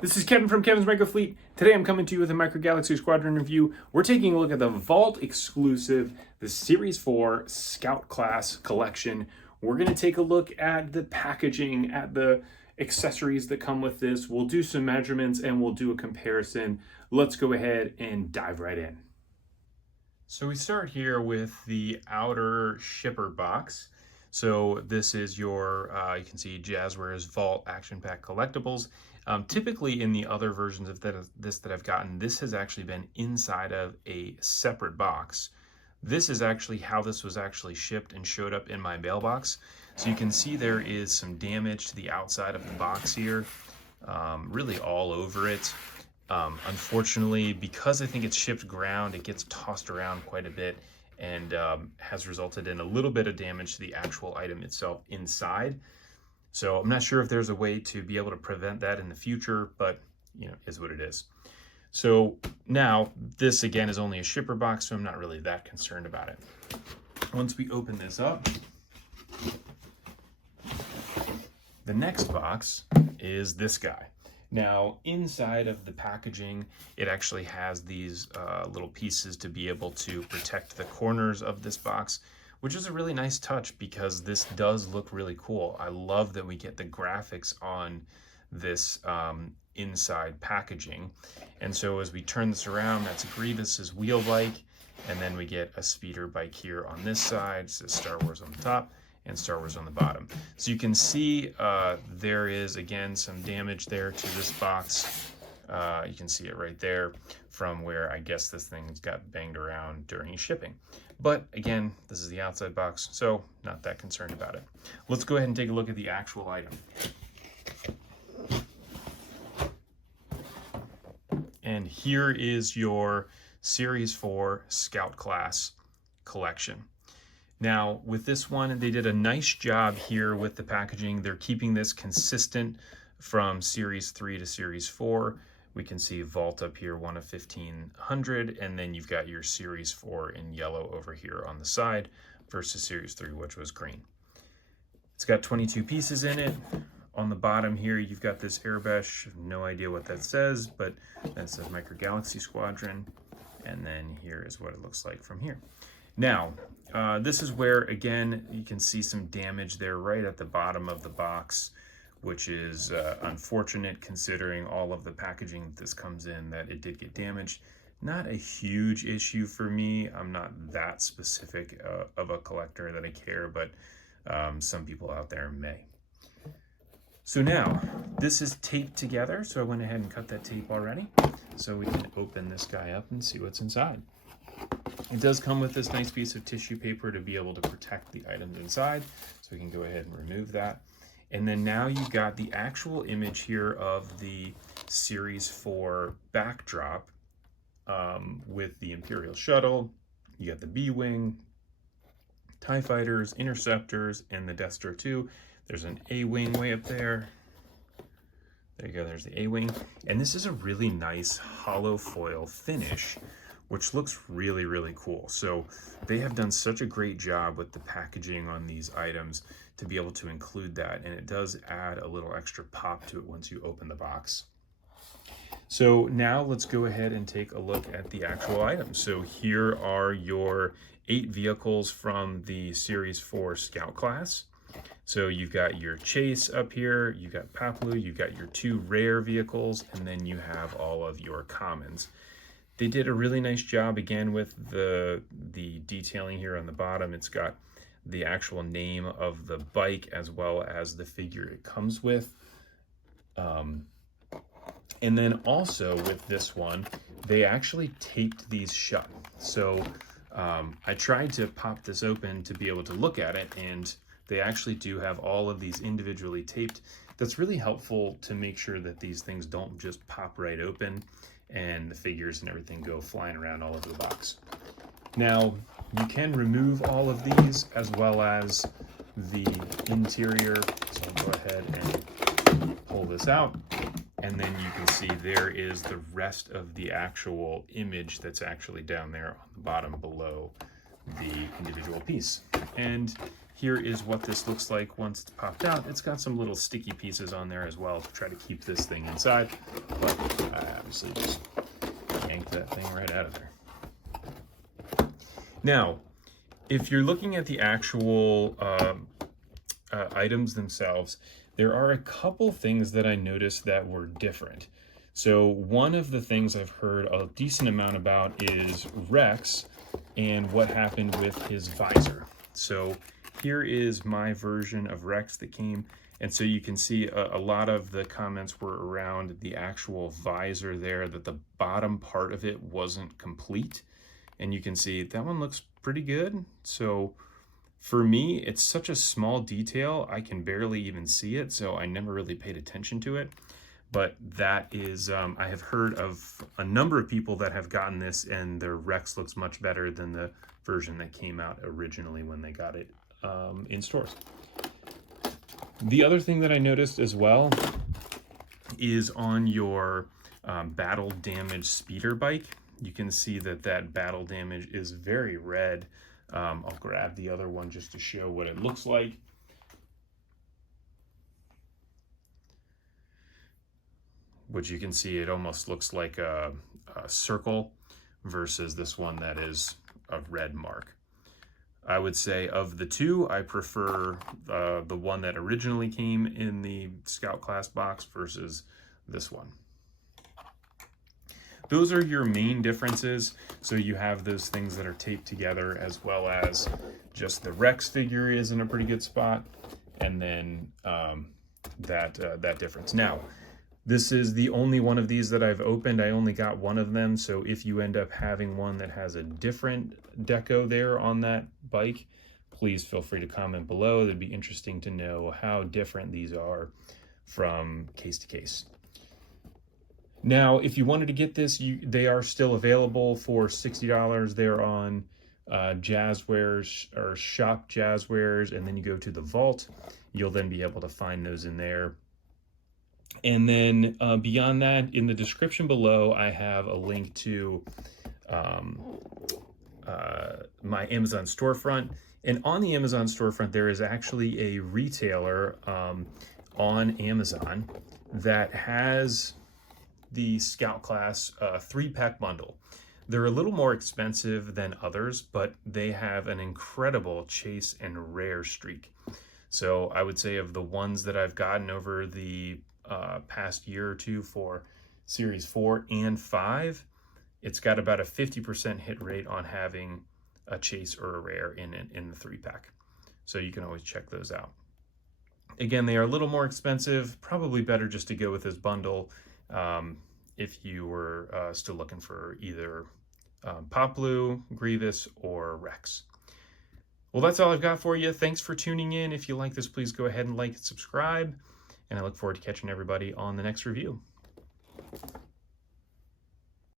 This is Kevin from Kevin's Micro Fleet. Today I'm coming to you with a Micro Galaxy Squadron review. We're taking a look at the Vault exclusive, the Series 4 Scout Class collection. We're going to take a look at the packaging, at the accessories that come with this. We'll do some measurements and we'll do a comparison. Let's go ahead and dive right in. So we start here with the outer shipper box. So this is your, you can see Jazwares Vault Action Pack Collectibles. Typically in the other versions of this that I've gotten, this has actually been inside of a separate box. This is actually how this was actually shipped and showed up in my mailbox. So you can see there is some damage to the outside of the box here, really all over it. Unfortunately, because I think it's shipped ground, it gets tossed around quite a bit and has resulted in a little bit of damage to the actual item itself inside. So I'm not sure if there's a way to be able to prevent that in the future, but you know, is what it is. So now this again is only a shipper box, so I'm not really that concerned about it. Once we open this up, the next box is this guy. Now inside of the packaging, it actually has these little pieces to be able to protect the corners of this box, which is a really nice touch because this does look really cool. I love that we get the graphics on this inside packaging. And so as we turn this around, that's Grievous's wheel bike, and then we get a speeder bike here on this side. It says Star Wars on the top and Star Wars on the bottom. So you can see there is again some damage there to this box. You can see it right there from where I guess this thing's got banged around during shipping. But again, this is the outside box, so not that concerned about it. Let's go ahead and take a look at the actual item. And here is your Series 4 Scout Class collection. Now, with this one, they did a nice job here with the packaging. They're keeping this consistent from Series 3 to Series 4. We can see Vault up here, 1 of 1500, and then you've got your Series 4 in yellow over here on the side versus Series 3, which was green. It's got 22 pieces in it. On the bottom here, you've got this airbrush. No idea what that says, but that says Micro Galaxy Squadron. And then here is what it looks like from here. Now, this is where, again, you can see some damage there right at the bottom of the box, which is unfortunate considering all of the packaging that this comes in, that it did get damaged. Not a huge issue for me. I'm not that specific of a collector that I care, but some people out there may. So now, this is taped together, so I went ahead and cut that tape already, so we can open this guy up and see what's inside. It does come with this nice piece of tissue paper to be able to protect the items inside, so we can go ahead and remove that. And then now you've got the actual image here of the Series 4 backdrop with the Imperial Shuttle. You got the B-Wing, TIE Fighters, Interceptors, and the Death Star 2. There's an A-Wing way up there. There you go, there's the A-Wing. And this is a really nice hollow foil finish, which looks really, really cool. So they have done such a great job with the packaging on these items to be able to include that, and it does add a little extra pop to it once you open the box. So now let's go ahead and take a look at the actual items. So here are your 8 vehicles from the Series 4 Scout Class. So you've got your Chase up here, you've got Paplu, you've got your 2 rare vehicles, and then you have all of your commons. They did a really nice job again with the detailing here on the bottom. It's got the actual name of the bike as well as the figure it comes with. And then also with this one, they actually taped these shut. So I tried to pop this open to be able to look at it, and they actually do have all of these individually taped. That's really helpful to make sure that these things don't just pop right open and the figures and everything go flying around all over the box. Now, you can remove all of these as well as the interior. So I'll go ahead and pull this out. And then you can see there is the rest of the actual image that's actually down there on the bottom below the individual piece. And here is what this looks like once it's popped out. It's got some little sticky pieces on there as well to try to keep this thing inside, but I obviously just yanked that thing right out of there. Now, if you're looking at the actual items themselves, there are a couple things that I noticed that were different. So one of the things I've heard a decent amount about is Rex and what happened with his visor. So here is my version of Rex that came, and so you can see a lot of the comments were around the actual visor there, that the bottom part of it wasn't complete. And you can see that one looks pretty good. So for me, it's such a small detail, I can barely even see it, so I never really paid attention to it. But that is, I have heard of a number of people that have gotten this and their Rex looks much better than the version that came out originally when they got it in stores. The other thing that I noticed as well is on your battle damage speeder bike. You can see that that battle damage is very red. I'll grab the other one just to show what it looks like. Which you can see it almost looks like a circle versus this one that is a red mark. I would say of the two, I prefer the one that originally came in the Scout class box versus this one. Those are your main differences. So you have those things that are taped together, as well as just the Rex figure is in a pretty good spot, and then that difference. Now, this is the only one of these that I've opened. I only got one of them, so if you end up having one that has a different deco there on that bike, please feel free to comment below. It'd be interesting to know how different these are from case to case. Now, if you wanted to get this, they are still available for $60. They're on Jazwares or Shop Jazwares, and then you go to the Vault. You'll then be able to find those in there. And then beyond that, in the description below, I have a link to my Amazon storefront. And on the Amazon storefront, there is actually a retailer on Amazon that has the Scout class 3-pack bundle. They're a little more expensive than others, but they have an incredible chase and rare streak. So I would say of the ones that I've gotten over the past year or two for Series 4 and 5, it's got about a 50% hit rate on having a chase or a rare in the 3-pack. So you can always check those out. Again, they are a little more expensive, probably better just to go with this bundle if you were still looking for either Pop Blue, Grievous, or Rex. Well, that's all I've got for you. Thanks for tuning in. If you like this, please go ahead and like and subscribe. And I look forward to catching everybody on the next review.